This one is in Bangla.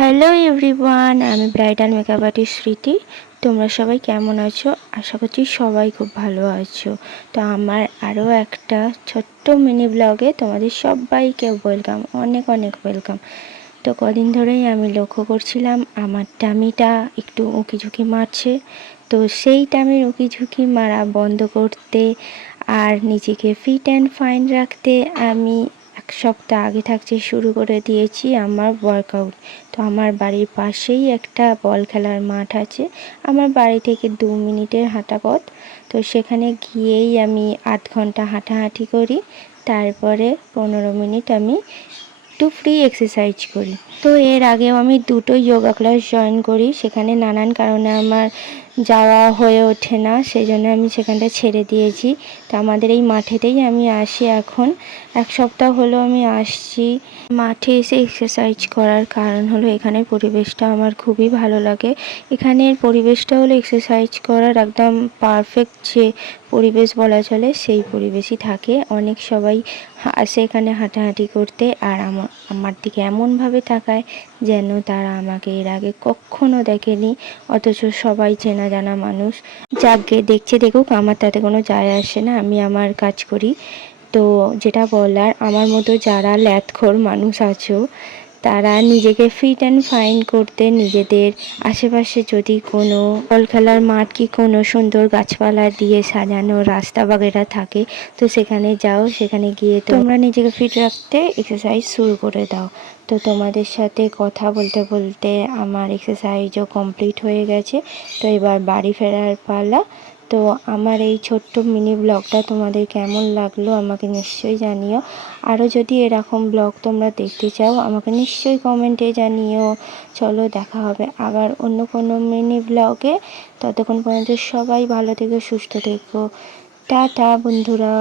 হ্যালো এভরিওয়ান, আমি ব্রাইডাল মেকআপ আর্টিস্ট স্মৃতি। তোমরা সবাই কেমন আছো? আশা করছি সবাই খুব ভালো আছো। তো আমার আরও একটা ছোট্ট মিনি ব্লগে তোমাদের সবাইকে ওয়েলকাম, অনেক অনেক ওয়েলকাম। তো কদিন ধরেই আমি লক্ষ্য করছিলাম আমার টামিটা একটু উঁকিঝুঁকি মারছে। তো সেই টামির উঁকিঝুঁকি মারা বন্ধ করতে আর নিজেকে ফিট অ্যান্ড ফাইন রাখতে আমি এক সপ্তাহ আগে থাকতে শুরু করে দিয়েছি আমার ওয়ার্কআউট। তো আমার বাড়ির পাশেই একটা বল খেলার মাঠ আছে, আমার বাড়ি থেকে 2 মিনিটের হাঁটা পথ। তো সেখানে গিয়েই আমি আধ ঘন্টা হাঁটাহাঁটি করি, তারপরে 15 মিনিট আমি একটু ফ্রি এক্সারসাইজ করি। তো এর আগেও আমি 2টো যোগা ক্লাস জয়েন করি, সেখানে নানান কারণে আমার যাওয়া হয়ে ওঠে না, সেই জন্য আমি সেখানটা ছেড়ে দিয়েছি। তো আমাদের এই মাঠেতেই আমি আসি এখন, এক সপ্তাহ হলো আমি আসছি। মাঠে এসে এক্সারসাইজ করার কারণ হলো এখানের পরিবেশটা আমার খুবই ভালো লাগে। এখানের পরিবেশটা হলো এক্সারসাইজ করার একদম পারফেক্ট যে পরিবেশ বলা চলে, সেই পরিবেশই থাকে। অনেক সবাই আসে এখানে হাঁটাহাঁটি করতে, আর আমার দিকে এমনভাবে তাকায় যেন তারা আমাকে এর আগে কখনো দেখেনি, অথচ সবাই চেনা জানা মানুষ। যাকে দেখছে দেখুক, আমার তাতে কোনো যায় আসে না, আমি আমার কাজ করি। তো যেটা বলার, আমার মতো যারা ল্যাথখোর মানুষ আছো, তারা নিজেকে ফিট অ্যান্ড ফাইন করতে নিজেদের আশেপাশে যদি কোনো বল খেলার মাঠ কি কোনো সুন্দর গাছপালা দিয়ে সাজানো রাস্তা বাগেরা থাকে, তো সেখানে যাও, সেখানে গিয়ে তোমরা নিজেকে ফিট রাখতে এক্সারসাইজ শুরু করে দাও। তো তোমাদের সাথে কথা বলতে বলতে আমার এক্সারসাইজও কমপ্লিট হয়ে গেছে। তো এবার বাড়ি ফেরার পালা। তো আমার এই ছোট্ট মিনি ব্লগটা তোমাদের কেমন লাগলো আমাকে নিশ্চয়ই জানিও। আরও যদি এরকম ব্লগ তোমরা দেখতে চাও আমাকে নিশ্চয়ই কমেন্টে জানিও। চলো, দেখা হবে আবার অন্য কোনো মিনি ব্লগে। ততক্ষণ পর্যন্ত সবাই ভালো থেকো, সুস্থ থেকো। টাটা বন্ধুরা।